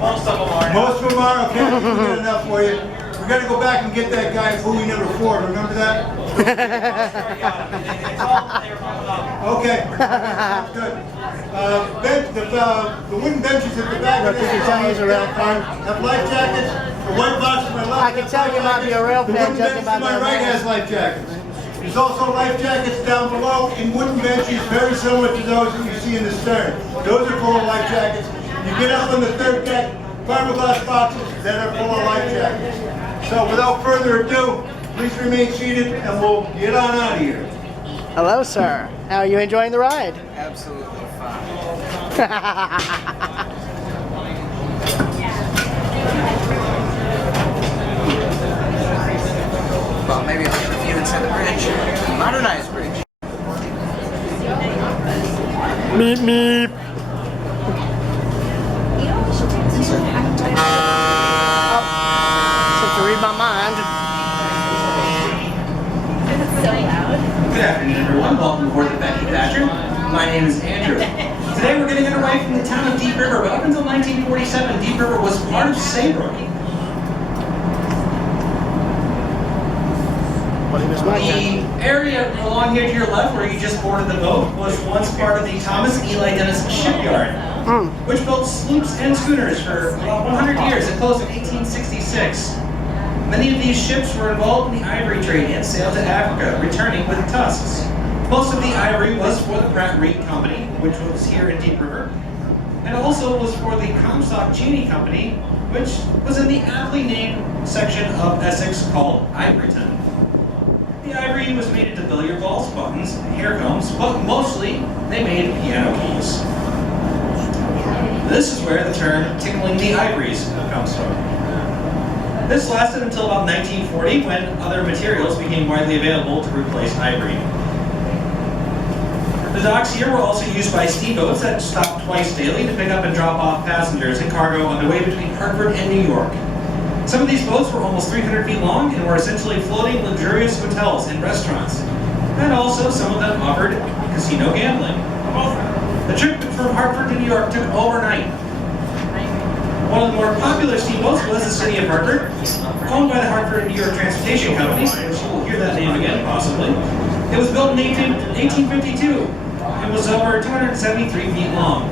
Most of them are. Most of them are? Okay, I think we got enough for you. We got to go back and get that guy buoy number 4. Remember that? Okay. Sounds good. The wooden benches at the back of the You can tell he's a rail fan. have life jackets. The white box to my left. I can tell you might be a rail fan just about the wooden bench to my right has life jackets. There's also life jackets down below in wooden benches, very similar to those that you see in the stern. Those are full of life jackets. You get up on the 3rd deck, fiberglass boxes that are full of life jackets. So without further ado, please remain seated and we'll get on out of here. Hello, sir. How are you enjoying the ride? Absolutely fine. Well, maybe I'll get a view inside the bridge. The modernized bridge. Meep, meep. Just to read my mind. Good afternoon, everyone. Welcome aboard the Becky Badger. My name is Andrew. Today we're getting underway from the town of Deep River, but up until 1947, Deep River was part of Saybrook. The area along here to your left, where you just boarded the boat, was once part of the Thomas Eli Dennis Shipyard, which built sloops and schooners for about 100 years. It closed in 1866. Many of these ships were involved in the ivory trade and sailed to Africa, returning with tusks. Most of the ivory was for the Pratt Reed Company, which was here in Deep River, and also was for the Comstock Genie Company, which was in the aptly named section of Essex called Ivoryton. The ivory was made into billiard balls, buttons, hair combs, but mostly they made piano keys. This is where the term tickling the ivories comes from. This lasted until about 1940, when other materials became widely available to replace ivory. The docks here were also used by steamboats that stopped twice daily to pick up and drop off passengers and cargo on their way between Hartford and New York. Some of these boats were almost 300 feet long and were essentially floating luxurious hotels and restaurants. And also, some of them offered casino gambling. The trip from Hartford to New York took overnight. One of the more popular steamboats was the City of Hartford, owned by the Hartford and New York Transportation Company, which you will hear that name again, possibly. It was built in 1852 and was over 273 feet long.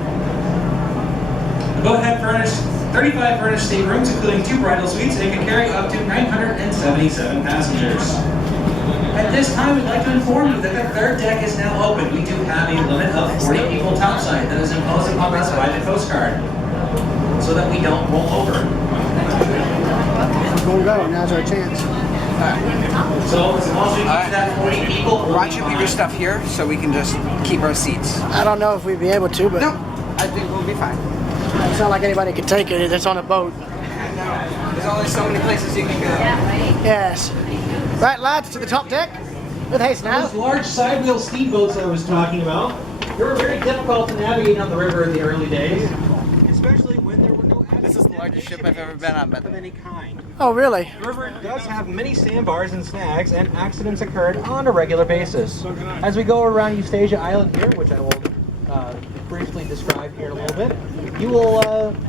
The boat had 35 furnished staterooms, including 2 bridal suites, and it could carry up to 977 passengers. At this time, we'd like to inform you that the 3rd deck is now open. We do have a limit of 40 people topside that is imposed upon us by the Coast Guard, so that we don't roll over. We're going to go. Now's our chance. So as long as we keep that 40 people... Why don't you leave your stuff here so we can just keep our seats? I don't know if we'd be able to, but... No, I think we'll be fine. It's not like anybody could take it. It's on a boat. There's only so many places you can go. Yes. Right, lads, to the top deck. With haste now. Those large side-wheel steamboats I was talking about, they were very difficult to navigate on the river in the early days, especially when there were no This is the largest ship I've ever been on, by the of way. any kind. Oh, really? The river does have many sandbars and snags, and accidents occurred on a regular basis. As we go around Eustasia Island here, which I will briefly describe here in a little bit, you will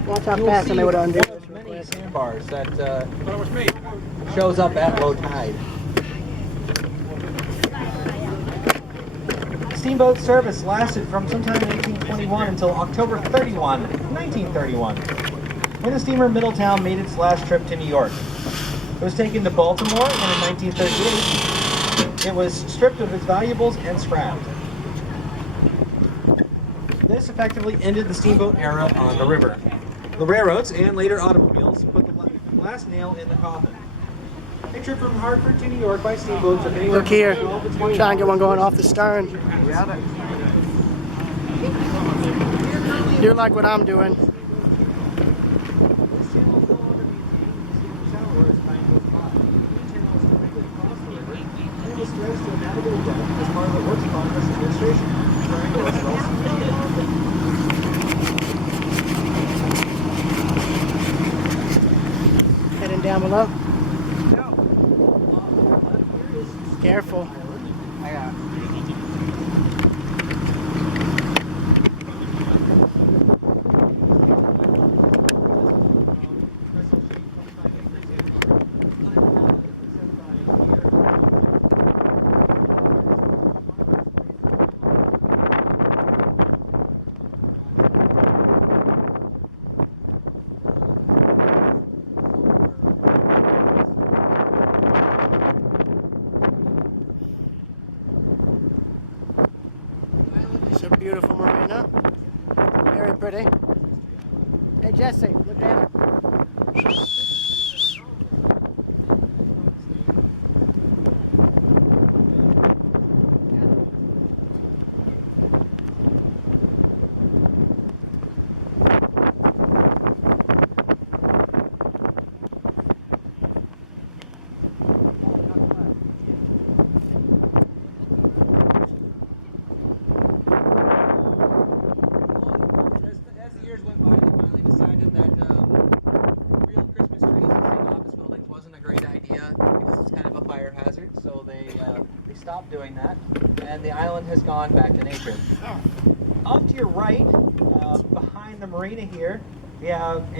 Watch how fast see I'm able to undo one of many sandbars that shows up at low tide. Steamboat service lasted from sometime in 1821 until October 31, 1931, when the steamer Middletown made its last trip to New York. It was taken to Baltimore, and in 1938, it was stripped of its valuables and scrapped. This effectively ended the steamboat era on the river. The railroads, and later automobiles, put the last nail in the coffin. A trip from Hartford to New York by steamboat took anywhere Look here. from 12 to 20 Try and get one going off the stern. Got it. You like what I'm doing. Heading down below. Careful.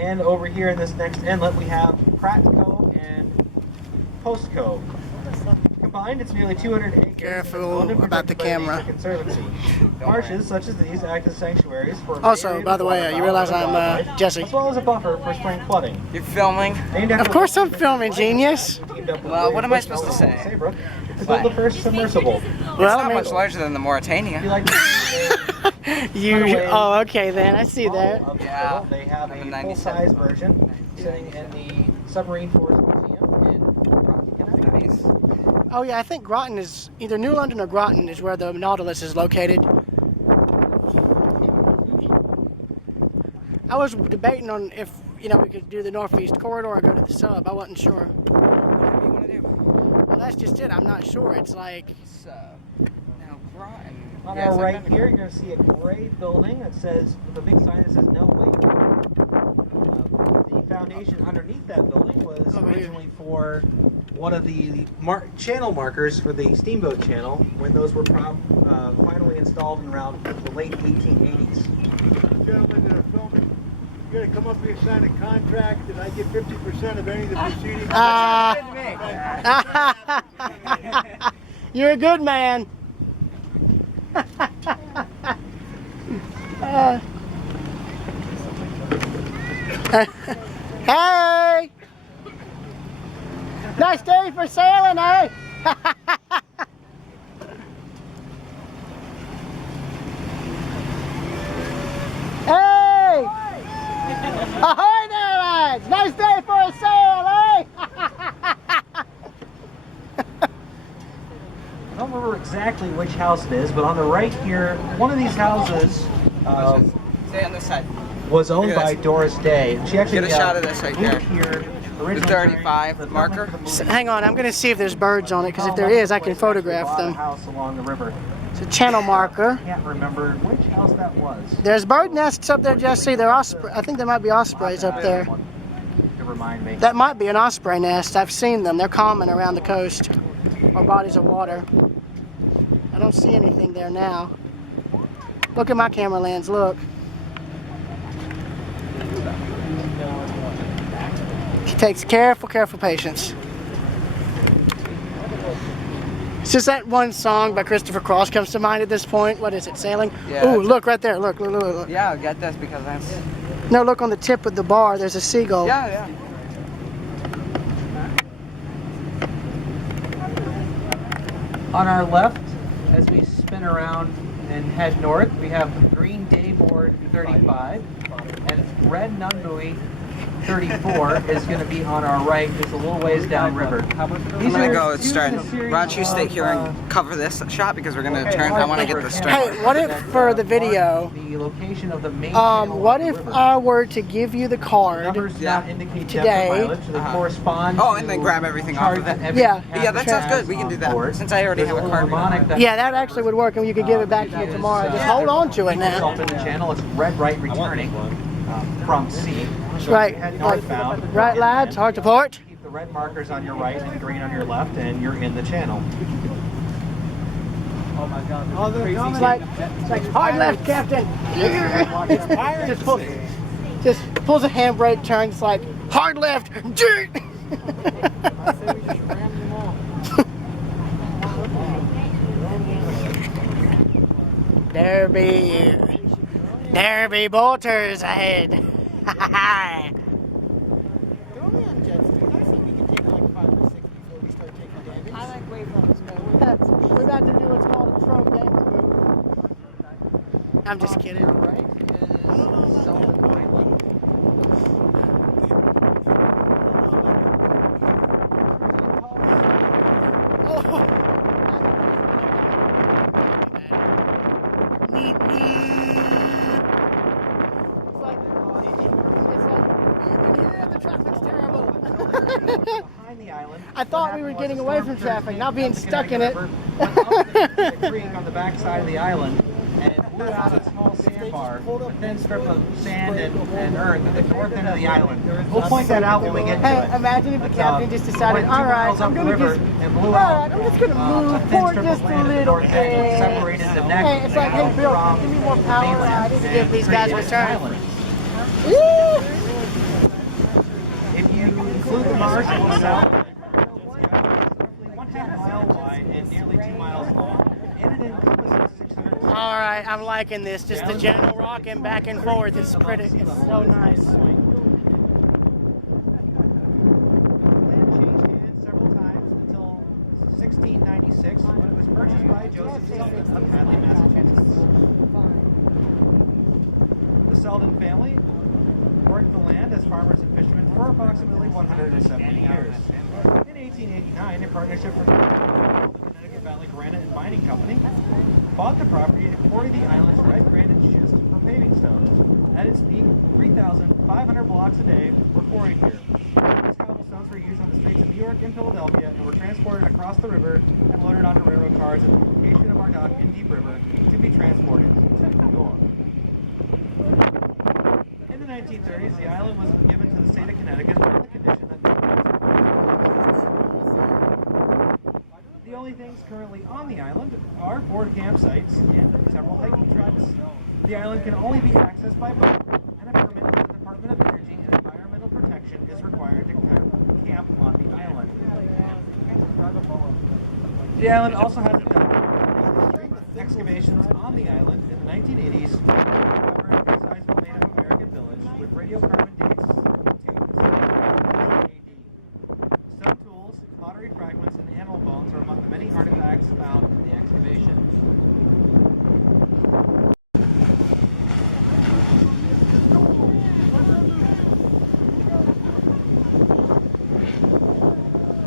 And over here in this next inlet, we have Pratt Cove and Post Cove. Combined, it's nearly 200 acres. Careful about the camera. Conservancy. Marshes such as these act as sanctuaries for. Also, by the way, you realize I'm Jesse. As well as a buffer for spring flooding. You're filming? Of course I'm filming, genius. Well, what am I supposed to say? It's the first submersible. It's not much larger than the Mauritania. Oh, okay then. I see that. Yeah. They have I'm a a 97. full-size version sitting in the Submarine Force Museum. Oh yeah, I think Groton is either New London or Groton is where the Nautilus is located. I was debating on if we could do the Northeast Corridor or go to the Sub. I wasn't sure. Well, that's just it. I'm not sure. It's like. On our right here, you're going to see a gray building that says, with a big sign that says no wait. The foundation underneath that building was originally for one of the channel markers for the steamboat channel when those were finally installed in around the late 1880s. Gentlemen that are filming, you're going to come up here and sign a contract that I get 50% of any of the proceedings. You're a good man. Hey! Nice day for sailing, eh? Hey! Ahoy there, lads! Nice day for a sail, eh? I don't remember exactly which house it is, but on the right here, one of these houses Stay on this side. was owned by Doris Day. She actually Get a shot of this right there. The 35 marker. Hang on, I'm going to see if there's birds on it, because if there is, I can photograph them. House along the river. It's a channel marker. I can't remember which house that was. There's bird nests up there, Jesse. They're osprey. I think there might be ospreys up there. Never mind me. That might be an osprey nest. I've seen them. They're common around the coast or bodies of water. I don't see anything there now. Look at my camera lens. Look. She takes careful patience. It's just that one song by Christopher Cross comes to mind at this point. What is it, Sailing? Yeah, Ooh, look right there. Look. Yeah, I'll get this because that's. No, look on the tip of the bar. There's a seagull. Yeah. On our left, as we spin around and head north, we have Green Dayboard 35 and Red Nunbuoy 34 is going to be on our right. It's a little ways downriver. I'm gonna go start. Why don't you stay here and cover this shot because we're gonna turn. I want to get the stern. Hey, what if for the video, The location of the main what if I were to give you the card? numbers Yeah. indicate Today. depth of mileage, so they correspond Oh, and then to grab everything off of charts it. that Yeah. Yeah, that sounds good. We can do that since I already have a card. Yeah, that actually would work, and you could give it back to me tomorrow. Just hold on to it now. The channel is red right returning from C. Right, like, right, lads, hard to port. Keep the red markers on your right and the green on your left, and you're in the channel. Oh my God! It's like hard left, Captain. Just pulls a handbrake, turns like hard left. There be boaters ahead. They're only on jet skis. I think we can take like 5 or 6 before we start taking damage. I like wayfarers, man. We're about to do what's called a pro game. I'm just kidding. I thought we were getting away from traffic, not being stuck in it. On the back side of the island, and we'll have a small sandbar, then strips of sand and earth at the north end of the island. We'll point that out when we get to it. Hey, imagine if the captain just decided, all right, I'm just gonna move forward just a little bit. Hey, it's like, hey, Bill, give me more power. I need to give these guys a return. Woo! liking this. Just the gentle rocking back and forth. It's pretty. It's so nice. The island also has excavations on the island in the 1980s. American village with radio dates to stone tools, pottery fragments, and animal bones are among the many artifacts found in the excavation.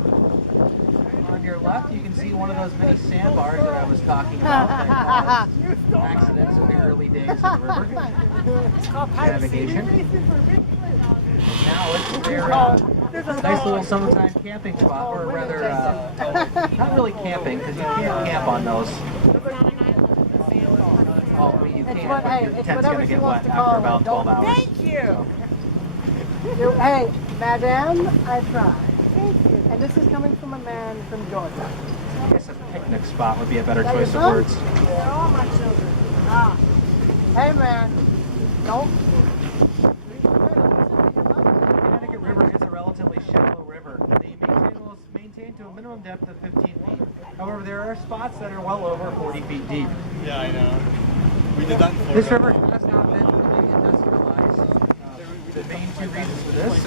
On your left, you can see one of those big sandbars that I was talking about. Accidents in the early days of the river. Navigation. Now it's a nice little summertime camping spot, or rather, not really camping, because you can't camp on those. It's whatever she wants to call it. Thank you. Hey, madame, I tried. And this is coming from a man from Georgia. I guess a picnic spot would be a better That choice your of words. son? They're all my children. Ah. Hey, man. Don't. Connecticut River is a relatively shallow river. The maintained to a minimum depth of 15 feet. However, there are spots that are well over 40 feet deep. Yeah, I know. We did that in This Florida. river has not been industrialized. The main two reasons for this.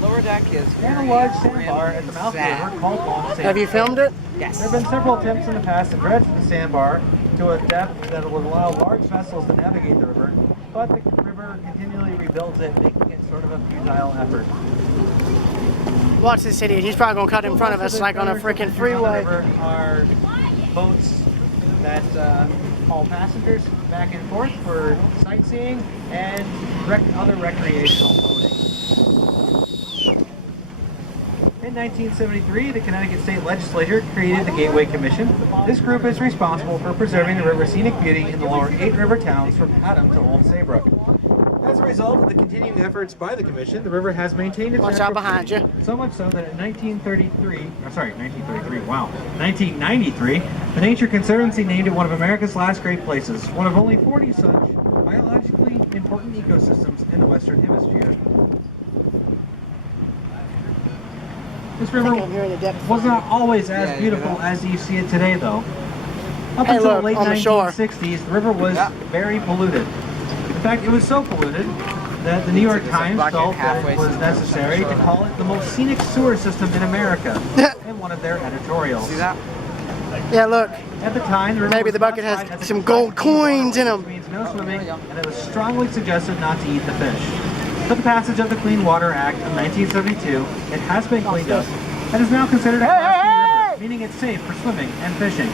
Lower deck is And a large sandbar at the mouth of the river called Sandbar. Have you filmed it? There have been several attempts in the past to dredge the sandbar to a depth that would allow large vessels to navigate the river, but the river continually rebuilds it, making it sort of a futile effort. Watch this idiot. He's probably going to cut in front of us like on a freaking On the freeway. river are boats that haul passengers back and forth for sightseeing and other recreational boating. In 1973, the Connecticut State Legislature created the Gateway Commission. This group is responsible for preserving the river's scenic beauty in the lower 8 river towns from Adam to Old Saybrook. As a result of the continuing efforts by the Commission, the river has maintained its Watch out natural behind beauty, you. so much so that in 1993, the Nature Conservancy named it one of America's last great places, one of only 40 such biologically important ecosystems in the Western Hemisphere. This river was not always as beautiful as you see it today, though. Up Hey, until look, the late on the shore. 1960s, the river was very polluted. In fact, it was so polluted that the New York Times felt that it was necessary to call it the most scenic sewer system in America in one of their editorials. Yeah, look. At the time, the river Maybe was the bucket has classified as a some Class gold B coins in waterway, them. which means no swimming, and it was strongly suggested not to eat the fish. With the passage of the Clean Water Act of 1972, it has been cleaned up and is now considered a Class B river, meaning it's safe for swimming and fishing.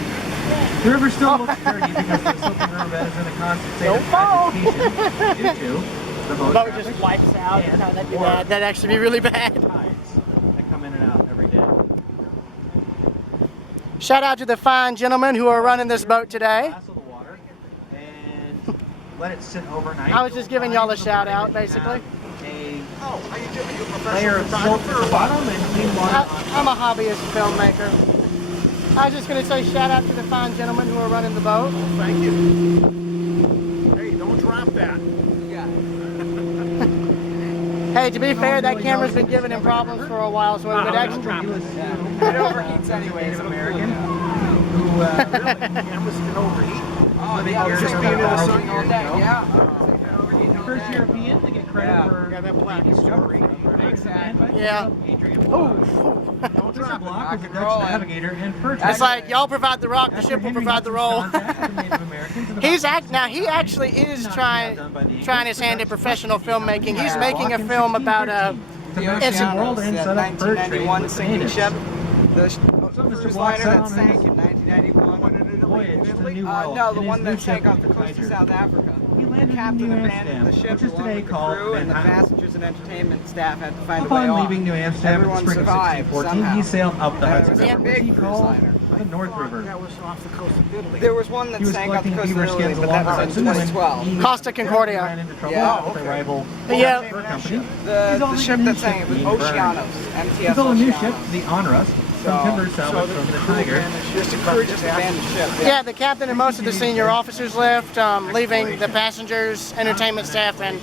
The river still looks dirty because the sloping riverbed is in a constant state of agitation due to the boat traffic Just wipes out. and That'd actually be really bad. tides that come in and out every day. Shout out to the fine gentlemen who are running this boat today. Glass of the water and let it sit overnight. I was just giving y'all a shout out, basically. A layer of silt at the bottom and clean water on I'm a hobbyist filmmaker. I was just going to say shout out to the fine gentlemen who are running the boat. Thank you. Hey, don't drop that. Hey, to be fair, that camera's been giving him problems for a while, so it would actually... It overheats anyways. Native American who Cameras can overheat. Oh, living yeah, here this just thing about been overheating 1,000 all years day. ago. Yeah. The first European to get credit for the discovery of the Exactly. Yeah. Adrian Block. Don't Mr. drop it. Block was a Rock and Dutch roll. navigator and fur It's trader. like y'all provide the rock, the After ship will Henry provide the Hudson's roll. contact with the Native Americans in about Now he actually is trying his hand at professional filmmaking. He's making a film about The It's a world Oceanos, and that set up fur trade 1991 with the sinking natives. ship. The So Mr. cruise Block liner set that on sank his in 1991. voyage to the New World No, the in one his that new sank ship, off the coast of Tiger. South Africa. He The landed in captain New abandoned the Amsterdam, ship which is along today with the called crew, and the Manhattan. passengers and entertainment staff had to find a way Upon off. leaving New Amsterdam in the Everyone spring of survived 1614, somehow. he sailed up the And it Hudson was a River, big which he cruise called liner. the North River. That was off the coast of Italy. There was one that He was sank off the collecting coast of beaver Italy, skins but along that the was in Hudson when 2012. he Costa Concordia. ran into trouble Yeah. with a rival Yeah. fur company. The ship that sank, it was Oceanos, He MTS built a new ship, Oceanos. the Onrus, So- from timber salvage from the Tiger. Just the crew just abandoned ship. Yeah, the captain and most of the senior officers left, leaving the passengers, entertainment staff, and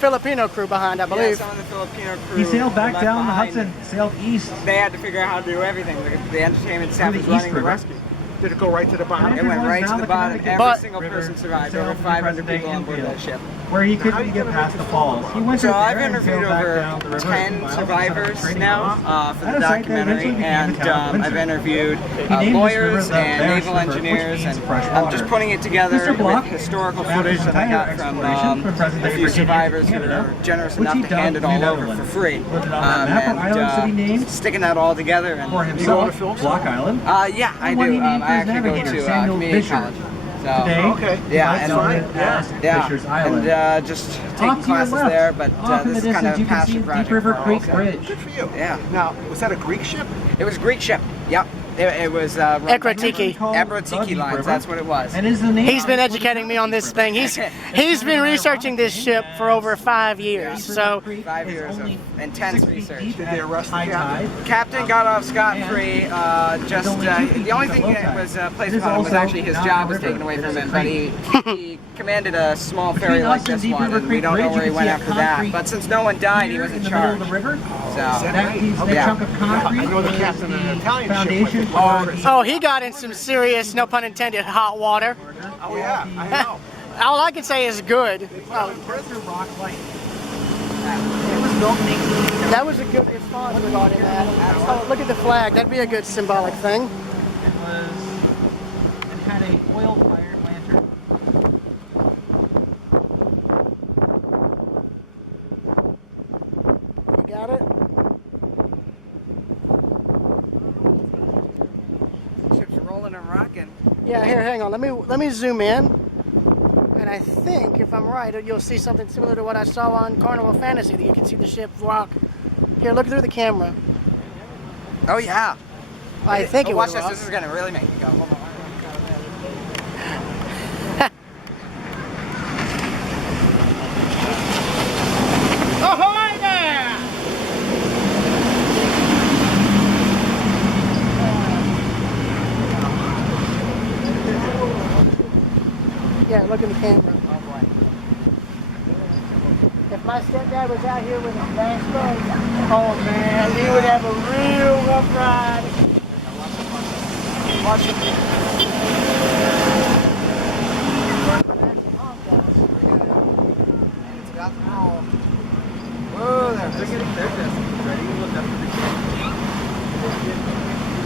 Filipino crew behind, I Yeah, believe. some of the Filipino crew He sailed back left down the behind. Hudson, sailed east. They had to figure out how to do everything. The entertainment staff the was East running the River. rescue. Did it go right to the bottom? It went right to the bottom. Every But- single River person survived. sailed Over through 500 present-day people on board Enfield, that ship. where he couldn't get past the falls. He went So through I've there and interviewed sailed back over down the river 10 miles and set up a survivors trading now post. for At the a site that documentary, eventually became and the town of I've Windsor. interviewed He named this river lawyers the and Barris naval River, which engineers, means and fresh I'm water. just putting it together Mr. Block with historical ran footage an that I entire got from exploration from present-day a few Virginia, survivors who Canada, were generous which enough he to hand it dubbed all New over for Netherlands. free, Was it on that map of islands that he named? sticking that all together. For And himself, Block Island. yeah, I What do. he named I for his actually go navigator, to Samuel community Fisher. college. So, Today, yeah, it's and known as Fisher's Island. just Off taking to your classes left, there, but off in this the is kind distance, of you a can see passion Deep project. River for Creek me, so. Bridge. Good for you. Yeah. Now, was that a Greek ship? It was a Greek ship. Yep. It was Ekratiki. Ebratiki lines. That's what it was. And is the name He's been educating me on this thing. He's been researching this ship for over 5 years. So 5 years of intense research. high tide. Captain got off scot-free. The only thing that was placed upon him was actually his job was taken away from him, but he commanded a small ferry like this one, and we don't know where he went after that. But since no one died, he was in charge. The river. So That yeah. chunk of concrete is the foundation for oh, he got in some serious, no pun intended, hot water. Oh, yeah, I know. All I can say is good. Oh, that was a good response regarding that. Oh, look at the flag. That'd be a good symbolic thing. You got it? Ships are rolling and rocking. Yeah, here, hang on. Let me zoom in. And I think, if I'm right, you'll see something similar to what I saw on Carnival Fantasy. That you can see the ship rock. Here, look through the camera. Oh yeah. I think Oh, it watch will this. rock. This is gonna really make me go. Ahoy there! Yeah, look at the camera. If my stepdad was out here with his bass boat, oh man, he would have a real rough ride. Watch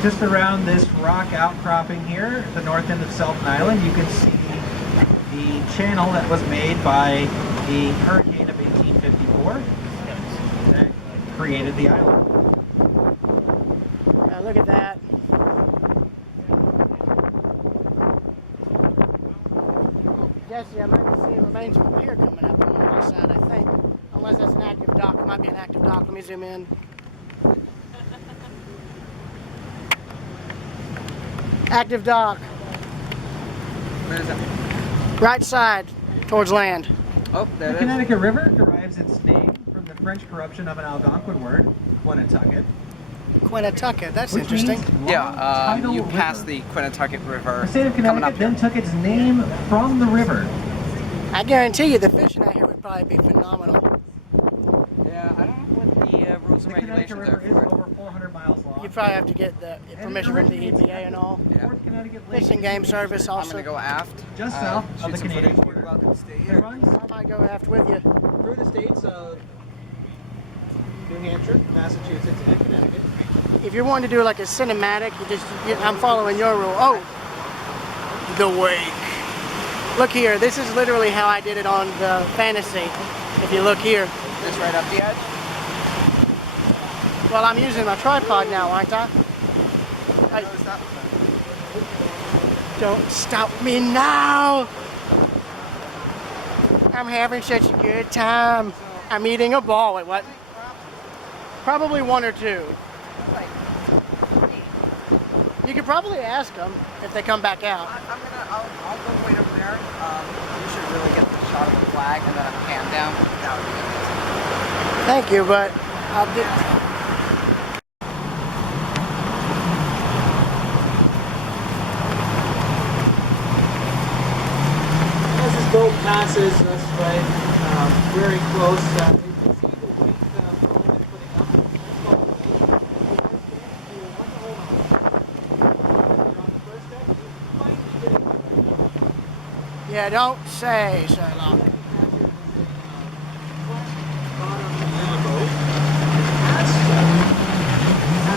just around this rock outcropping here at the north end of Sultan Island. You can see the channel that was made by the hurricane of 1854 that created the island. Now look at that. Jesse, I might be seeing remains from here coming up on the other side, I think. Unless that's an active dock. It might be an active dock. Let me zoom in. Active dock. Where is it? Right side towards land. Oh, The there it is. Connecticut River derives its name from the French corruption of an Algonquin word, Quinatucket, Quinatucket. That's which interesting. means long Yeah, tidal you river. pass the Quinatucket River The state of coming up Connecticut here. then took its name from the river. I guarantee you the fishing out here would probably be phenomenal. Yeah, I don't know what the rules and The Connecticut regulations are River is for it. over 400 miles long. You probably have to get the And it permission from the originates EPA and all. at the Fort Connecticut Lake Fishing in game same service also? I'm going to go aft. Just south of shoot the some Canadian footage. border. You're welcome to stay It here. runs I might go aft with you. through the states of New Hampshire, Massachusetts, and Connecticut. If you're wanting to do like a cinematic, I'm following your rule. Oh, the wake. Look here. This is literally how I did it on the Fantasy. If you look here. Just right off the edge. Well, I'm using my tripod now, aren't I? Notice that was Don't stop me now! I'm having such a good time. I'm eating a ball. Wait, what? Probably one or two. It's like, You could probably ask them if they come back out. I'll go wait over there. You should really get the shot of the flag and then a pan down. That would be amazing. Thank you, but I'll do. As this boat passes us right very close to Yeah, don't say, Sherlock. bottom riverboat. As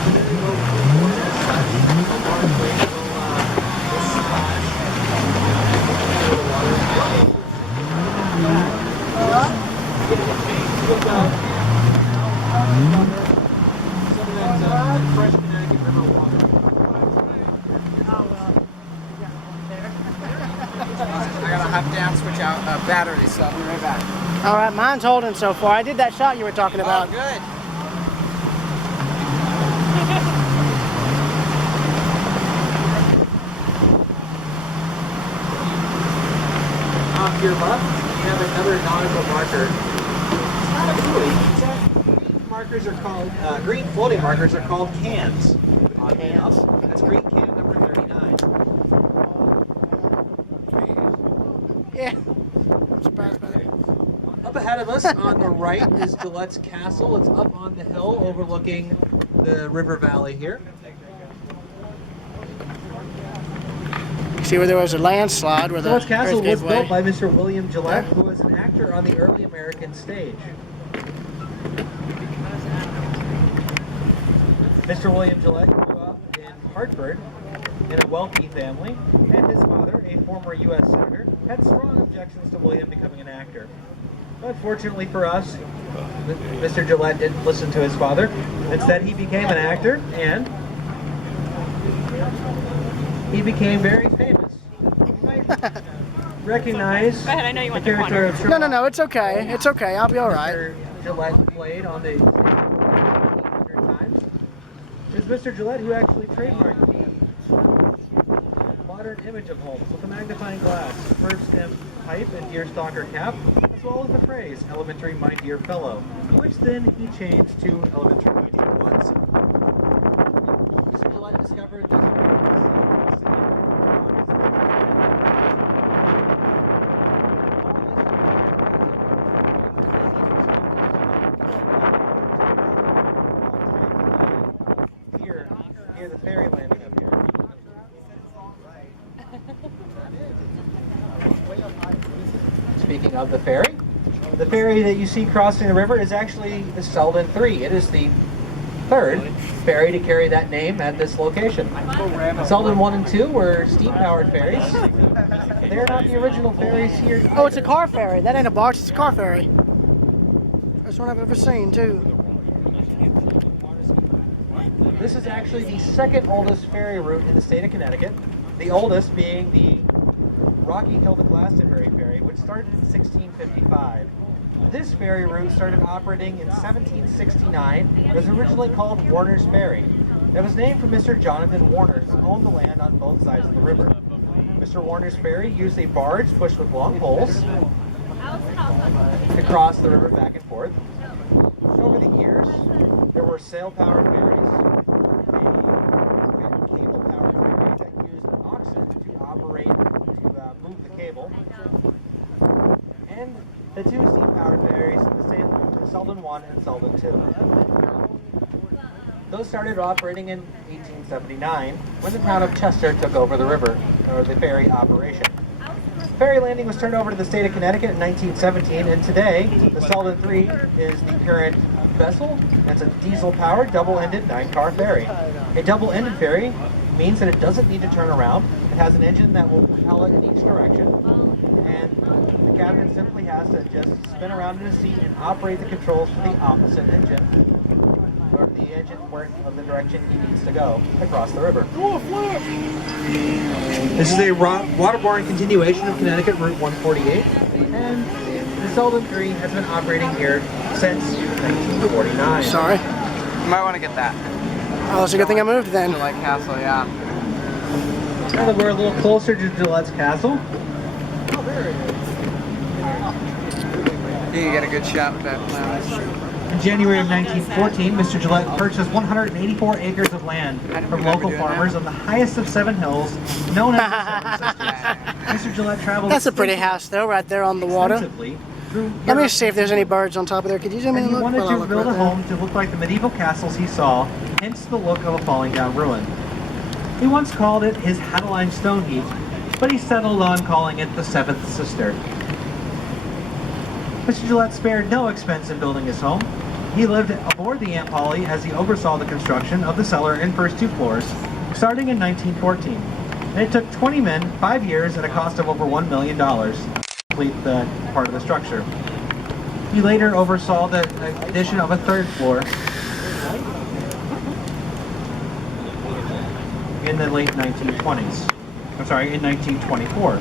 the riverboat comes forward, as such, the water plate will splash into the water. Look out. Some of that fresh Connecticut river water. I gotta hop down, switch out batteries, so I'll be right back. All right, mine's holding so far. I did that shot you were talking about. Oh, good. Off to your left, you have another nautical marker. It's not a buoy. Green markers are called, green floating markers are called cans. On cans. That's green can number 39. Yeah. I'm surprised by that. Up ahead of us on the right is Gillett's Castle. It's up on the hill overlooking the river valley here. See where there was a landslide where Gillett's the Castle earth was gave built way. by Mr. William Gillett, who was an actor on the early American stage. Mr. William Gillett grew up in Hartford in a wealthy family, and his father, a former U.S. Senator, had strong objections to William becoming an actor. But fortunately for us, Mr. Gillett didn't listen to his father. Instead, he became an actor, and he became very famous. You might recognize Go ahead, I know you want the the character corner. of No, no, no, it's okay. It's okay. I'll be all right. Mr. Gillett played on the stage 100 times. It's Mr. Gillett who actually trademarked the modern image of Holmes with a magnifying glass, bird stem pipe, and deerstalker cap, as well as the phrase "elementary, my dear fellow," which then he changed to "elementary, my dear Watson." Gillett discovered this. Here, near the ferry landing up here. Speaking of the ferry that you see crossing the river is actually the Selden 3. It is the third ferry to carry that name at this location. Selden 1 and 2 were steam-powered ferries. They're not the original ferries here. Oh, it's a car ferry. That ain't a barge, it's a car ferry. That's what I've ever seen, too. This is actually the second oldest ferry route in the state of Connecticut. The oldest being the Rocky Hill to Glastonbury ferry, which started in 1655. This ferry route started operating in 1769 and was originally called Warner's Ferry. It was named for Mr. Jonathan Warner, who owned the land on both sides of the river. Mr. Warner's ferry used a barge pushed with long poles to cross the river back and forth. Over the years, there were sail-powered ferries, cable-powered ferries that used oxygen to operate to move the cable, and the two steam-powered ferries, the Selden 1 and Selden 2. Those started operating in 1979, when the town of Chester took over the river, or the ferry operation. Ferry landing was turned over to the state of Connecticut in 1917, and today, the Selden 3 is the current vessel. It's a diesel-powered, double-ended 9-car ferry. A double-ended ferry means that it doesn't need to turn around. It has an engine that will propel it in each direction, and the captain simply has to just spin around in his seat and operate the controls for the opposite engine, or the engine of the direction he needs to go across the river. This is a waterborne continuation of Connecticut Route 148, and the Selden 3 has been operating here since 1949. Sorry. You might want to get that. Oh, it's a good thing I moved then. Gillett Castle, yeah. Now that we're a little closer to Gillett's castle, You get a good shot of that. in January of 1914, Mr. Gillett purchased 184 acres of land from local farmers on the highest of 7 hills, known as the Seven Sisters. Mr. Gillett traveled That's a pretty house, though, right there on the water. extensively through Let me Europe, see if there's any birds on top of there. Could you zoom in and and he look? wanted Well, to I'll look build a right there. home to look like the medieval castles he saw, hence the look of a falling down ruin. He once called it his Hadaline stone heap, but he settled on calling it the Seventh Sister. Mr. Gillett spared no expense in building his home. He lived aboard the Aunt Polly as he oversaw the construction of the cellar and first 2 floors, starting in 1914. And it took 20 men, 5 years, at a cost of over $1 million to complete the part of the structure. He later oversaw the addition of a 3rd floor in the late 1920s. I'm sorry, in 1924.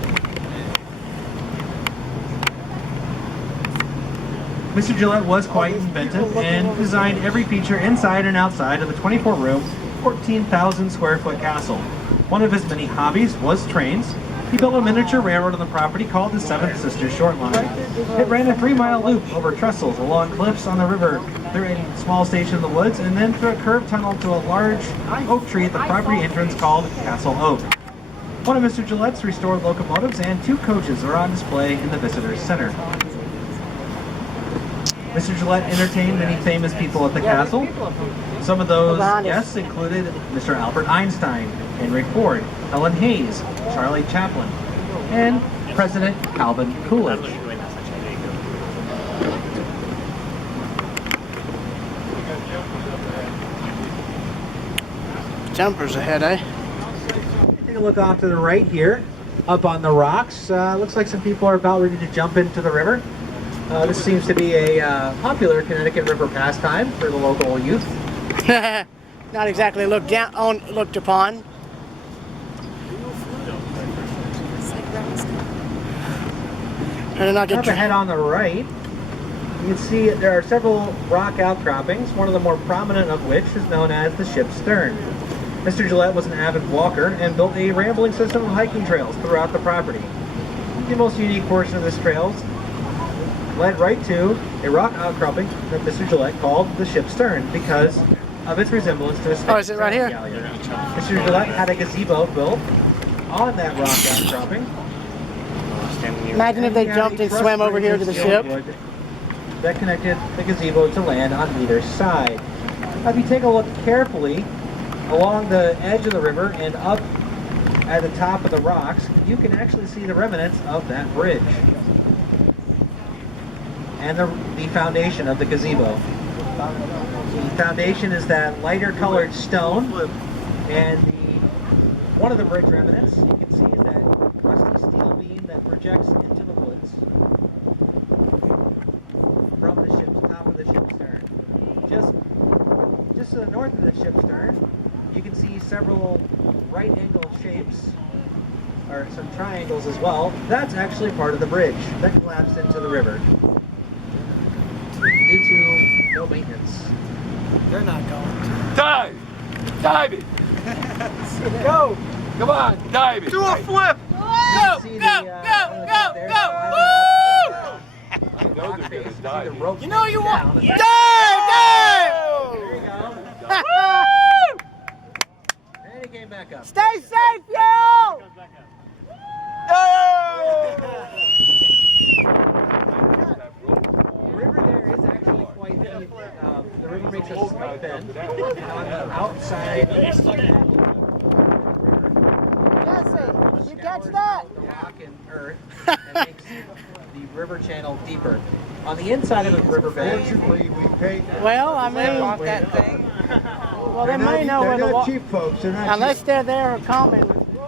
Mr. Gillett was quite inventive and designed every feature inside and outside of the 24-room, 14,000 square foot castle. One of his many hobbies was trains. He built a miniature railroad on the property called the Seventh Sisters Short Line. It ran a 3-mile loop over trestles along cliffs on the river, through a small station in the woods, and then through a curved tunnel to a large oak tree at the property entrance called Castle Oak. One of Mr. Gillett's restored locomotives and 2 coaches are on display in the Visitors Center. Mr. Gillett entertained many famous people at the castle. Some of those guests included Mr. Albert Einstein, Henry Ford, Helen Hayes, Charlie Chaplin, and President Calvin Coolidge. Jumpers ahead, eh? Take a look off to the right here, up on the rocks. Looks like some people are about ready to jump into the river. This seems to be a popular Connecticut River pastime for the local youth. Not exactly looked upon. Up ahead on the right, you can see there are several rock outcroppings, one of the more prominent of which is known as the ship's stern. Mr. Gillett was an avid walker and built a rambling system of hiking trails throughout the property. The most unique portion of this trail led right to a rock outcropping that Mr. Gillett called the ship's stern because of its resemblance to a Spanish is it right here? galleon. Mr. Gillett had a gazebo built on that rock outcropping. Imagine if they jumped and swam over here to the ship. That connected the gazebo to land on either side. Now, if you take a look carefully along the edge of the river and up at the top of the rocks, you can actually see the remnants of that bridge and the foundation of the gazebo. The foundation is that lighter colored stone, and one of the bridge remnants you can see is that rusty steel beam that projects into the woods from the top of the ship's stern. Just to the north of the ship's stern, you can see several right angle shapes, or some triangles as well. That's actually part of the bridge that collapsed into the river due to no maintenance. They're not going. Dive! Dive it! Go! Come on, dive it! Do a flip! Go! Go! You know you want. Dive! Dive! There you go. Woo! And he came back up. Stay safe, yo! The river makes a slight bend on the outside the inside of a riverbed. Fortunately, we pay. Well, I mean, Off that thing. well, They're they may know where the not cheap folks. They're not unless cheap. they're there common.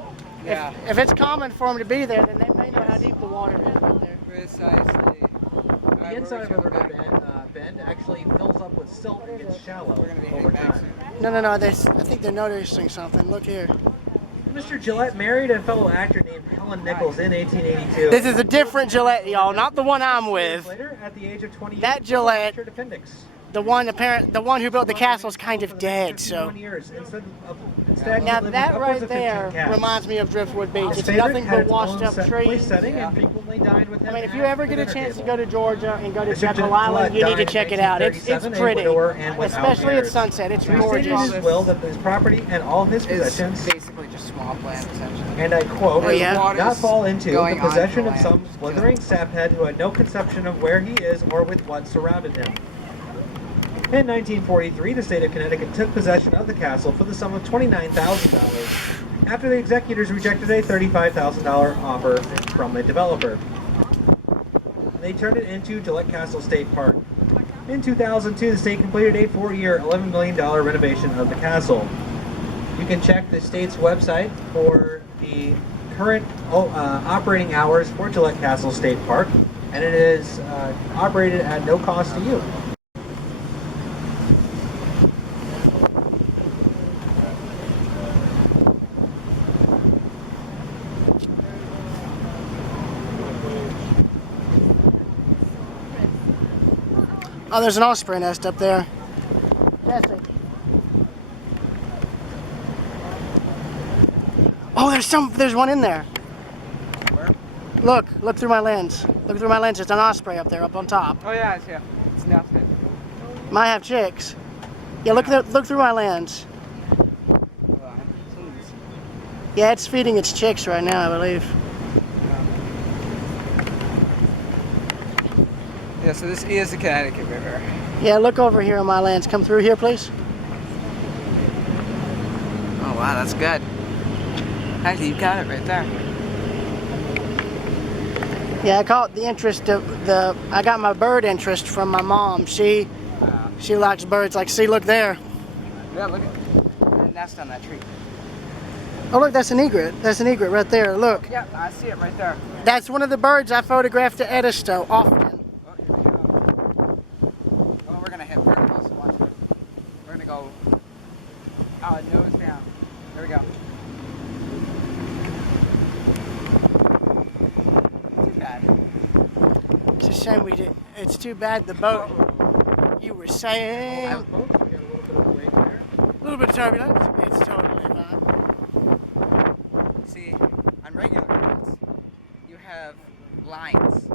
Yeah. If it's common for them to be there, then they may not need the water there. Precisely. The inside of a riverbed bend actually fills up with silt and gets shallow over time. No, I think they're noticing something. Look here. Mr. Gillett married a fellow actor named Helen Nichols in 1882. This is a different Gillette, y'all, not the one I'm 6 years with. later, at the age of 28, That Gillette- ruptured appendix. The one who built the castle is kind of dead. So 51 years. Instead, he now lived that with upwards right of 15 there cats. remote me of Driftwood Beach. His It's favorite nothing had but its washed own up trees. place setting and frequently dined with him. I mean, if you at ever the get a dinner chance to table. go to Georgia and go to Mr. Jekyll Island, you need Gillett to died check in it out. It's 1937, a pretty. widower and without Especially heirs. at sunset. It's So he stated in his gorgeous. will that his property and all of his possessions, Basically just small plants, essentially. and I quote, Oh, yeah? not fall into the possession of some slithering saphead who had no conception of where he is or with what surrounded him. In 1943, the state of Connecticut took possession of the castle for the sum of $29,000 after the executors rejected a $35,000 offer from the developer. They turned it into Gillett Castle State Park. In 2002, the state completed a 4-year, $11 million renovation of the castle. You can check the state's website for the current operating hours for Gillett Castle State Park, and it is operated at no cost to you. Oh, there's an osprey nest up there. Nesting. Oh, there's one in there. Look through my lens. Look through my lens. There's an osprey up there, up on top. Oh yeah, I see 'em. It's downstairs. Might have chicks. Yeah, look through my lens. Yeah, it's feeding its chicks right now, I believe. Yeah, so this is the Connecticut River. Yeah, look over here on my lens. Come through here, please. Oh wow, that's good. Actually, you got it right there. Yeah, I caught the interest of I got my bird interest from my mom. She likes birds. Like, see, look there. Yeah, look at that nest on that tree. Oh, look, that's an egret. That's an egret right there. Look, Yeah, I see it right there. that's one of the birds I photographed at Edisto often. Oh, here we go. Oh, we're gonna hit vertical, so watch this. We're gonna go nose down. Here we go. Too bad. It's a shame we didn't. It's too bad the boat. You were saying a little bit of turbulence. It's totally fine. See, on regular roads, you have lines.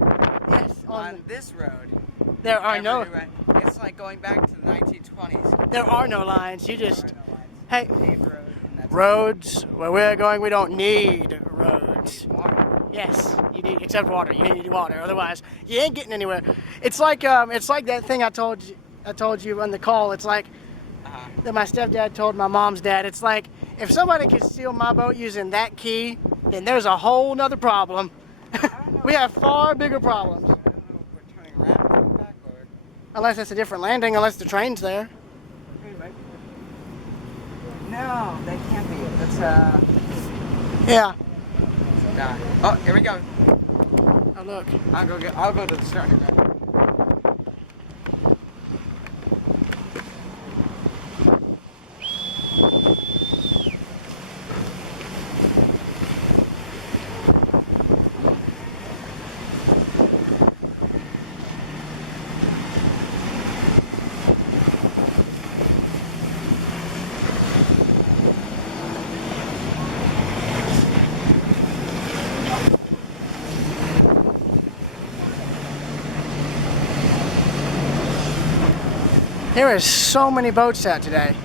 Yes, On this road, there are no. everywhere- it's like going back to the 1920s. There are no lines. You just. There are no lines. Hey, Paved road, and that's roads. Where we're going, we don't need roads. water. Yes, you need, except water. You need water. Otherwise, you ain't getting anywhere. It's like that thing I told you on the call. It's like that my stepdad told my mom's dad. It's like, if somebody could steal my boat using that key, then there's a whole nother problem. We have far bigger problems. I don't know if we're turning around or going back or... Unless it's a different landing, unless the train's there. No, that can't be it. That's Yeah. nah. Oh, here we go. Oh, look. I'll go to the starting ground. There is so many boats out today.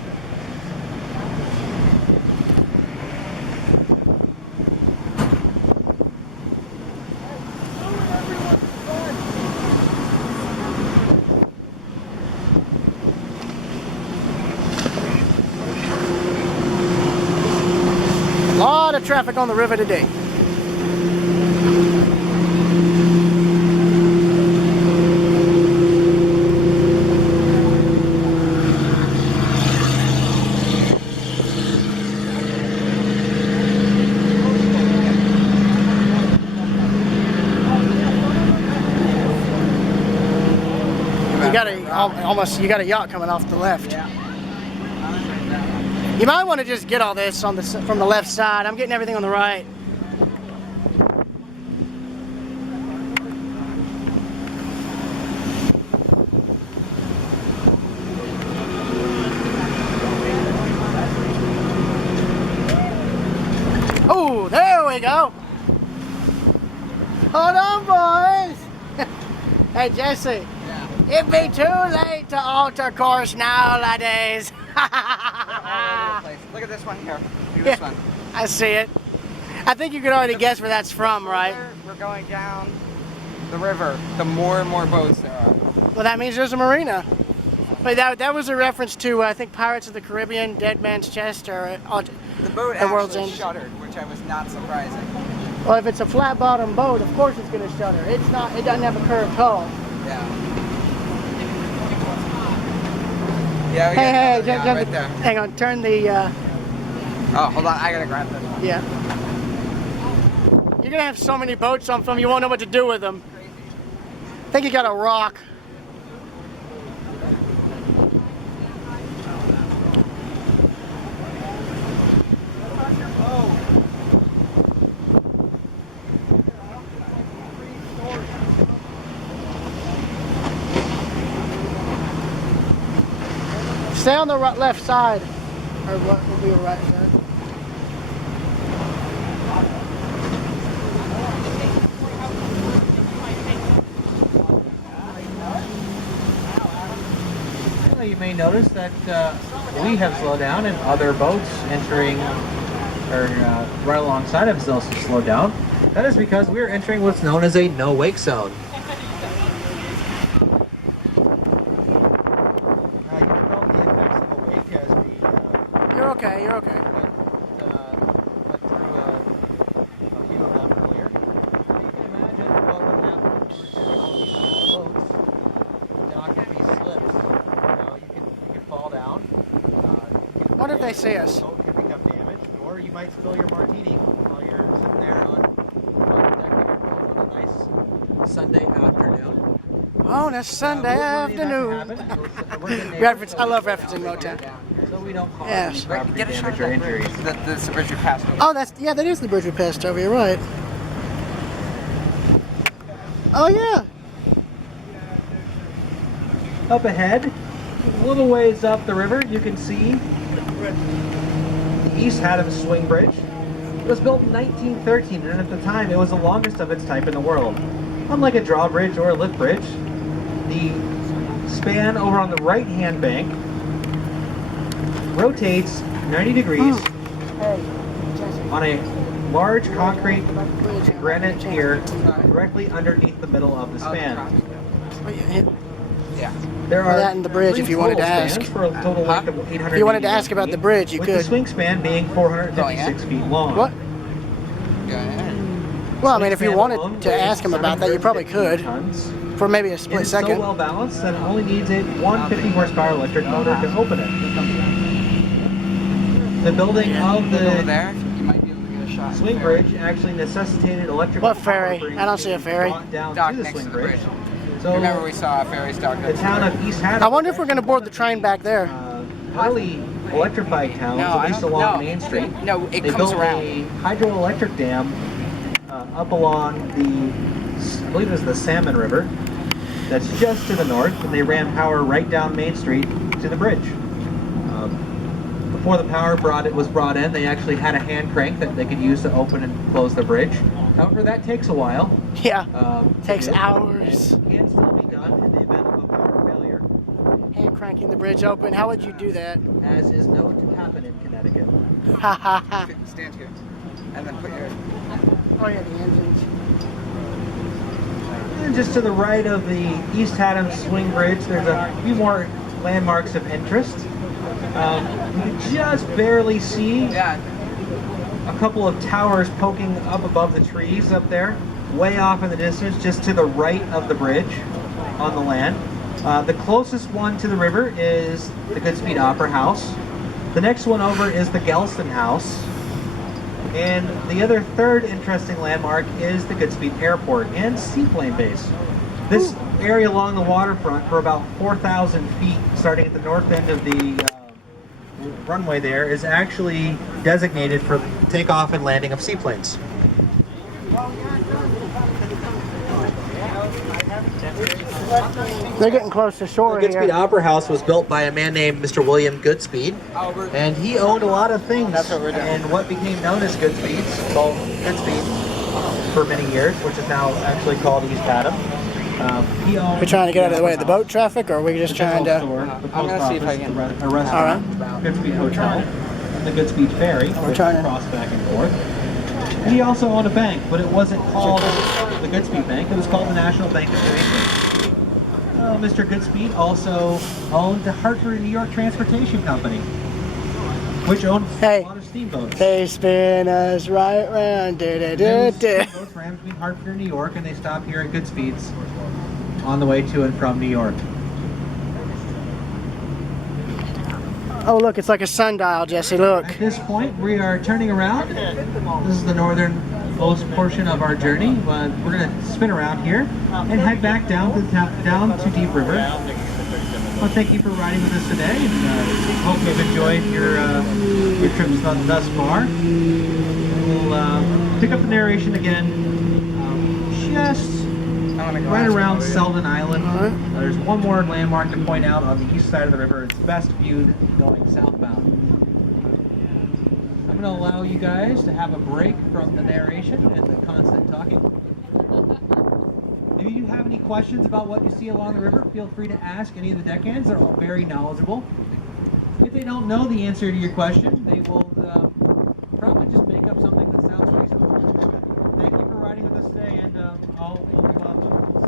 A lot of traffic on the river today. almost, you got a yacht coming off the left. Yeah. You might want to just get all this on from the left side. I'm getting everything on the right. Oh, there we go. Hold on, boys. Hey, Jesse. Yeah. It'd be too late to alter course nowadays. They're all over the place. Look at this one here. Look at this one. I see it. I think you can already guess where that's from, right? We're going down the river. The more and more boats there are. Well, that means there's a marina. But that was a reference to, I think, Pirates of the Caribbean, Dead Man's Chest, or The boat The World's actually End. shuttered, which I was not surprising. Well, if it's a flat bottom boat, of course it's going to shutter. It's not. It doesn't have a curved hull. Yeah. Yeah, we Hey, got another yacht right there. hang on. Turn the. Oh, hold on. I gotta grab this one. Yeah. You're gonna have so many boats on film, you won't know what to do with them. I think you got a rock. Stay on the left side. Or what will be your right side. You may notice that we have slowed down and other boats entering or right alongside of us also slowed down. That is because we're entering what's known as a no-wake zone. You're okay, you're okay. What if they see us? Or you might clear martini while you're sitting there on a nice Sunday afternoon. Oh, that's Sunday afternoon. Reference. I love referencing Motown. So we don't cause Yeah. any property Get a shot of damage or that bridge. injuries. That's the bridge we passed over. Oh, that is the bridge we passed over. You're right. Oh yeah. Up ahead, a little ways up the river, you can see the East Haddam Swing Bridge. It was built in 1913, and at the time it was the longest of its type in the world. Unlike a drawbridge or a lift bridge, the span over on the right-hand bank rotates 90 degrees on a large concrete and granite pier directly underneath the middle of the span. Yeah. There Well, are that and the bridge, three if you wanted to total ask. spans for a total length of 881 If you wanted to ask about feet, the bridge, you with could. the swing span being 456 feet long. What? Well, I mean, if you Swing span wanted alone to weighs ask him about that, you probably 715 could tons. for maybe a It split is so second. well balanced that it only needs a 150 horsepower electric motor to open it. The building of Over the there, you might be able to get a shot. swing bridge actually necessitated electrical What ferry? power I don't see a ferry. brought down Dock to the next swing to the bridge. bridge. So Remember we saw a ferry dock the next to town the of bridge. East Haddam. I wonder if we're going to board the train back there. Early electrified towns, No, at I least don't- along no. Main Street. No, it They comes built around. a hydroelectric dam up along the, I believe it was the Salmon River, that's just to the north, and they ran power right down Main Street to the bridge. Before the power was brought in, they actually had a hand crank that they could use to open and close the bridge. However, that takes a while. Yeah. Takes hours. Can still be done in the event of a power failure, Hand cranking the bridge open. How would you do that? as is known to happen in Connecticut. Ha ha ha. Stand here. And then put your... Oh yeah, the engines. And just to the right of the East Haddam Swing Bridge, there's a few more landmarks of interest. You can just barely see Yeah. a couple of towers poking up above the trees up there, way off in the distance, just to the right of the bridge on the land. The closest one to the river is the Goodspeed Opera House. The next one over is the Gelston House. And the other third interesting landmark is the Goodspeed Airport and Seaplane Base. This area along the waterfront for about 4,000 feet, starting at the north end of the runway there, is actually designated for takeoff and landing of seaplanes. They're getting close to shore The Goodspeed here. Opera House was built by a man named Mr. William Goodspeed, and he owned a lot of things in what became known as Goodspeed's, well, Goodspeed for many years, which is now actually called East Haddam. He owned. We're trying to get out of the way of the boat traffic, or are we just trying to? I'm gonna see if I can. A restaurant, Goodspeed Hotel, and the Goodspeed Ferry, which trying to- cross back and forth. And he also owned a bank, but it wasn't called the Goodspeed Bank. It was called the National Bank of New England. Well, Mr. Goodspeed also owned the Hartford, New York Transportation Company, which owned a lot of steamboats. They spin us right round. Those steamboats ran between Hartford and New York, and they stopped here at Goodspeed's on the way to and from New York. Oh, look, it's like a sundial, Jesse. Look. At this point, we are turning around. This is the northernmost portion of our journey. We're going to spin around here and head back down to Deep River. Well, thank you for riding with us today, and hope you've enjoyed your trips thus far. We'll pick up the narration again just right around Selden Island. There's one more landmark to point out on the east side of the river. It's best viewed going southbound. I'm going to allow you guys to have a break from the narration and the constant talking. If you have any questions about what you see along the river, feel free to ask any of the deckhands. They're all very knowledgeable. If they don't know the answer to your question, they will probably just make up something that sounds reasonable. Thank you for riding with us today, and I'll see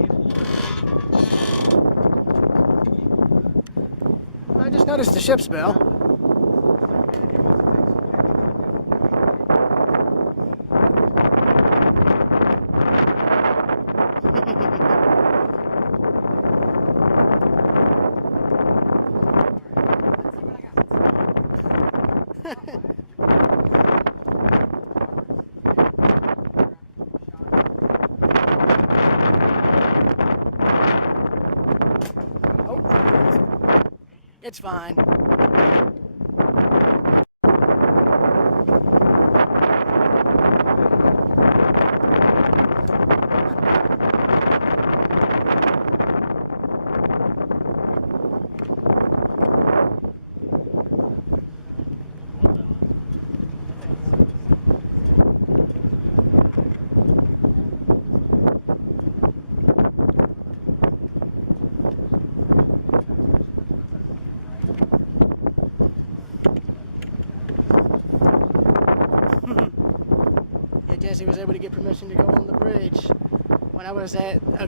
you. I just noticed the ship's bell. It's fine.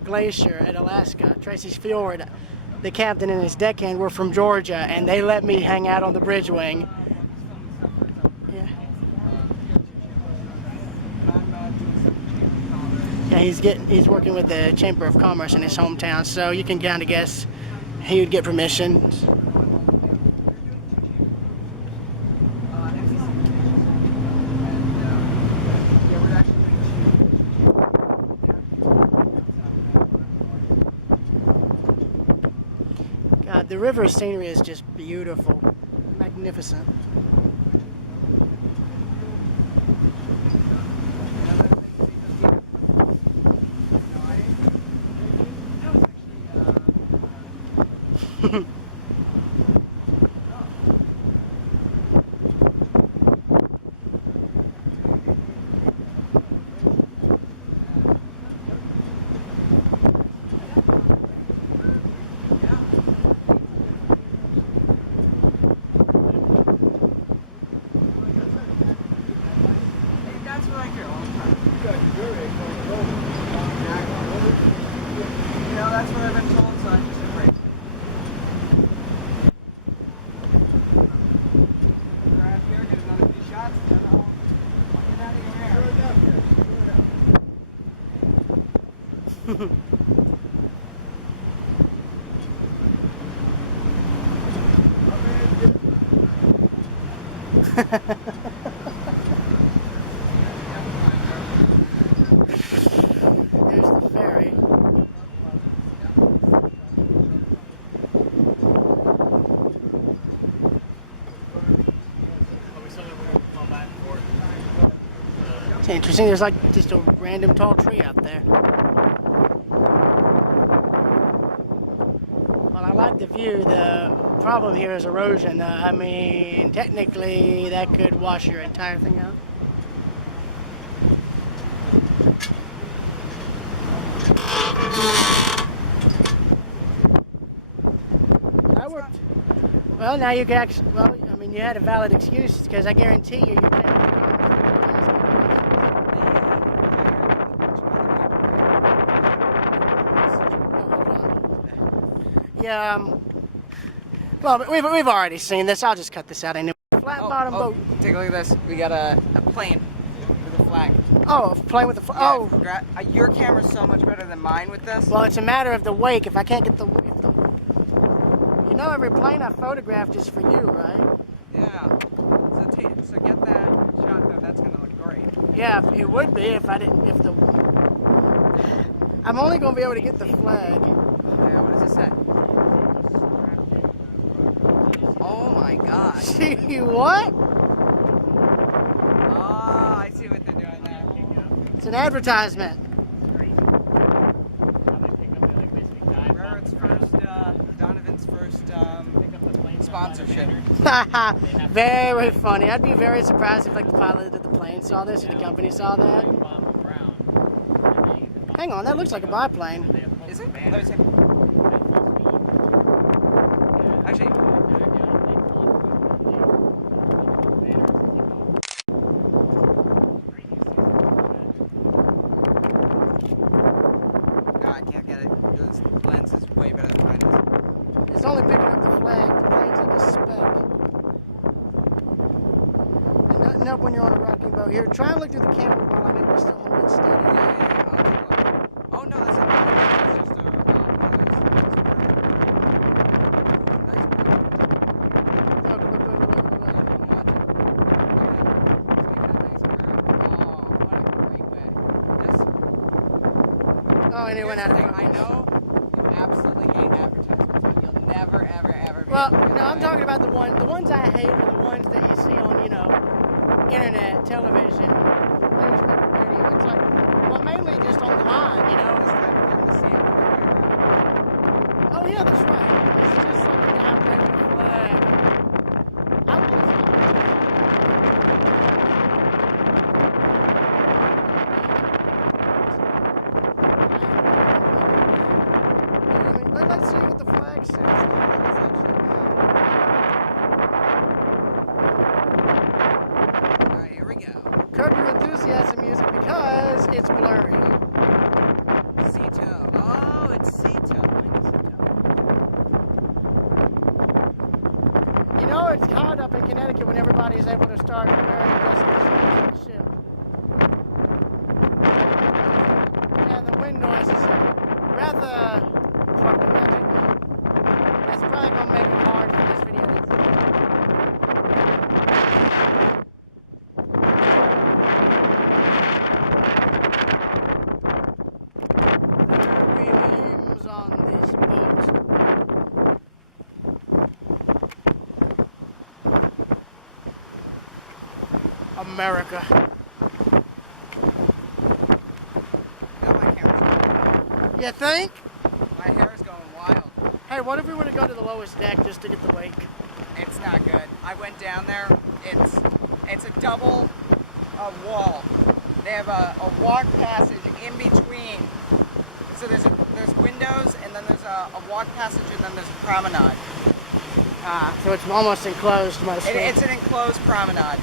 Glacier in Alaska, Tracy's Fjord. The captain and his deckhand were from Georgia, and they let me hang out on the bridge wing. Yeah, he's working with the Chamber of Commerce in his hometown, so you can kind of guess he would get permission. The river scenery is just beautiful, magnificent. That's what I've been told, so I just embrace it. Grab here, get another few shots, and then I'll get out of your hair. interesting. There's like just a random tall tree out there. Well, I like the view. The problem here is erosion. I mean, technically that could wash your entire thing out. Well, now you can actually, well, I mean, you had a valid excuse because I guarantee you. Yeah, well, we've already seen this. I'll just cut this out anyway. Flat bottom boat. Take a look at this. We got a plane with a flag. Oh, a plane with a flag. Yeah, your camera's so much better than mine with this. Well, it's a matter of the wake. If I can't get the you know, every plane I photographed is for you, right? Yeah. So get that shot there. That's gonna look great. Yeah, it would be if I didn't. If the I'm only gonna be able to get the flag. Yeah. What does it say? Oh my gosh. See what? Oh, I see what they're doing there. It's an advertisement. Very funny. I'd be very surprised if like the pilot of the plane saw this and the company saw that. Hang on, that looks like a biplane. Is it? Actually, no, I can't get it. This lens is way better than mine is. It's only picking up the flag. The plane's like a speck. No, when you're on a rocking boat. Here, try and look through the camera. Oh no, that's not mine. It's just Oh, and it went out there. Well, no, I'm talking about the ones I hate are the ones that you see on, you know, internet, television. Well, mainly just online, you know. Oh yeah, that's right. It's just like let's see what the flag says. Alright, here we go. Curb Your Enthusiasm music because it's blurry. Ceto. Oh, it's Ceto. You know, it's hot up in Connecticut when everybody's able to start wearing this shit. Yeah, the wind noise is rather it's probably gonna make it hard for this Williams on this boat. America. You think? My hair is going wild. Hey, what if we were to go to the lowest deck just to get the wake? It's not good. I went down there. It's a double wall. They have a walk passage in between. So there's windows, and then there's a walk passage, and then there's a promenade. Ah, so it's almost enclosed mostly. It's an enclosed promenade.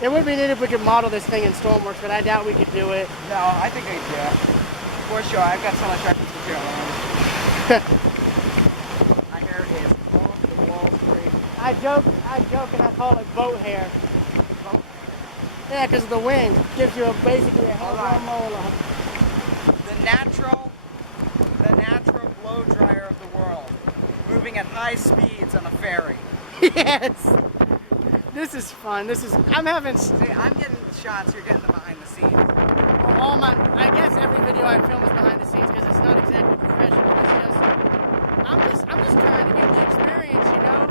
It would be neat if we could model this thing in Stormworks, but I doubt we could do it. No, I think we can do it. For sure. I've got so much records to show. My hair is balls. I joke and I call it boat hair. Yeah, because the wind gives you basically a whole roll-up. The natural blow dryer of the world, moving at high speeds on a ferry. Yes. This is fun. I'm having. See, I'm getting shots. You're getting the behind the scenes. I guess every video I film is behind the scenes because it's not exactly professional. I'm just trying to get the experience, you know.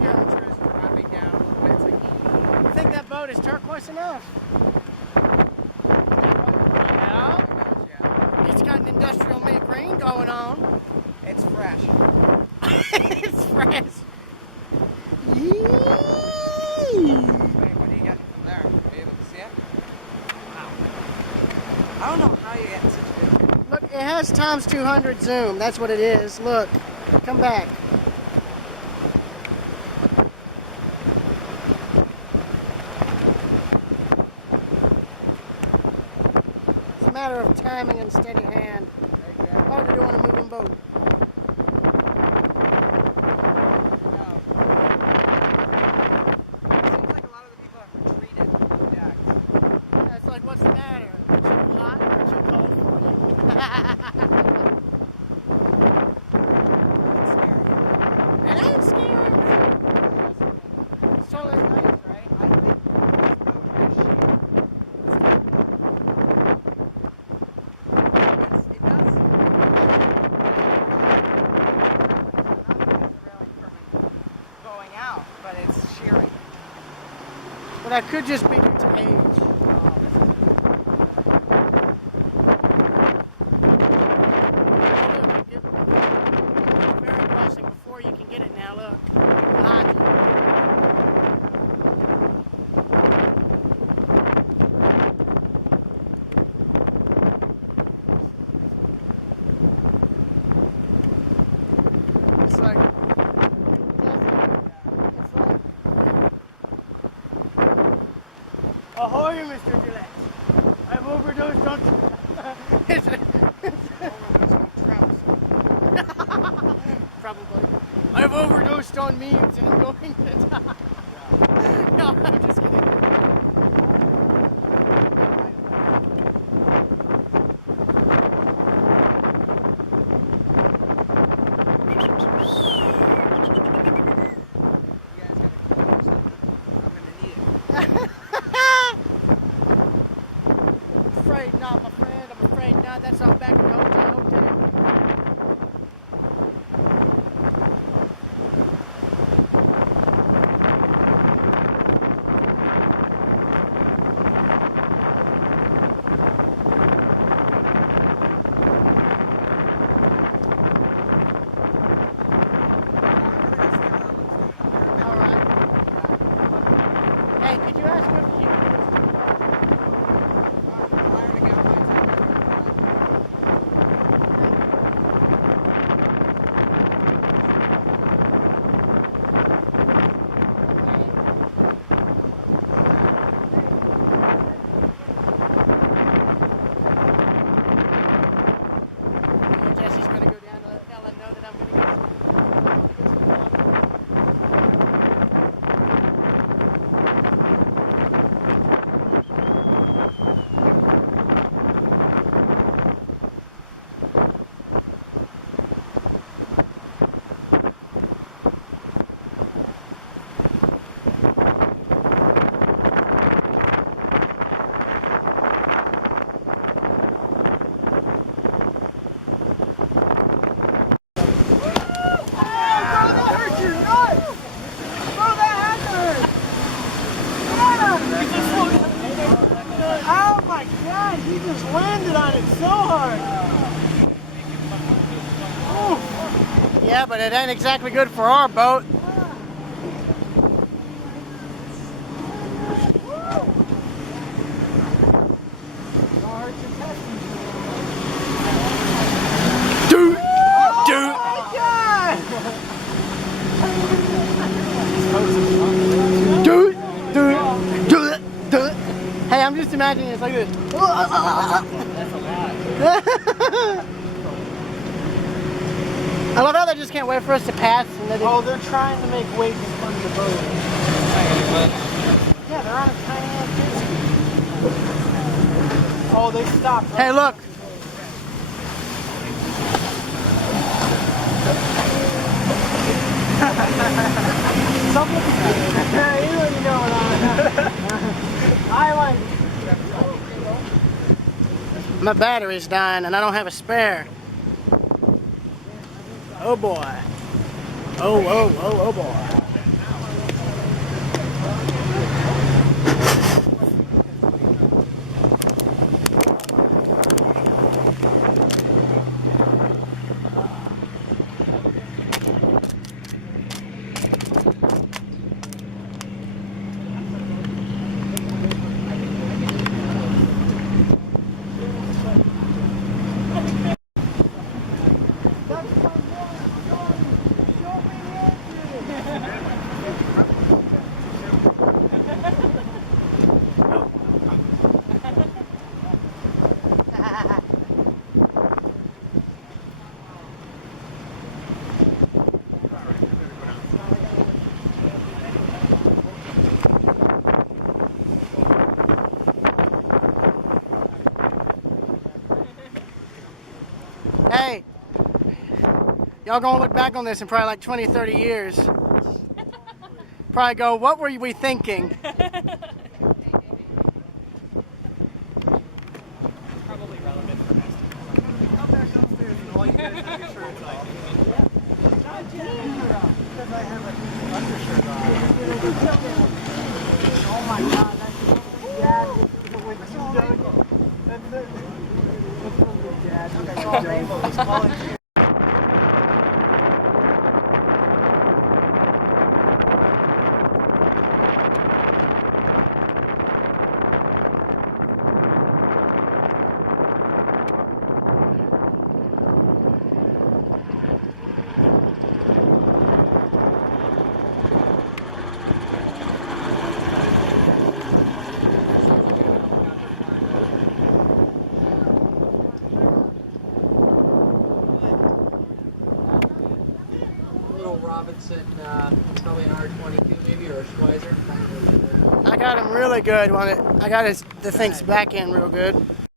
Yeah. has times 200 zoom. That's what it is. Look, come back. It's a matter of timing and steady hand. While we're doing a moving boat. Seems like a lot of the people have retreated from the decks. Yeah, it's like, what's the matter? Too hot or too cold? It ain't scary. So it's nice, right? I think this boat is sheer. It does. Going out, but it's shearing. But that could just be due to age. Before you can get it now, look. It's like ahoy, Mr. Gillett. I've overdosed on probably. I've overdosed on memes and I'm going to die. No, I'm just kidding. You guys gotta clean yourself. I'm gonna need it. Afraid not, my friend. I'm afraid not. That's all back around. Hey, could you ask Jesse's gonna go down to let Ellen know that I'm gonna get some water. Oh my god, he just landed on it so hard. Yeah, but it ain't exactly good for our boat. Dude! Dude! Oh my god! Dude! Dude! Dude! Dude! Hey, I'm just imagining it's like this. That's a lot. I love how they just can't wait for us to pass. And they're trying to make weight in front of the boat. Yeah, they're on a tiny ass jet ski. Oh, they stopped. Right? Hey, look. Stop looking at me. You already know what I like. My battery's dying and I don't have a spare. Oh boy. Oh boy. Y'all gonna look back on this in probably like 20, 30 years. Probably go, what were we thinking? Probably relevant for most of I got him really good on it. I got the things back in real good.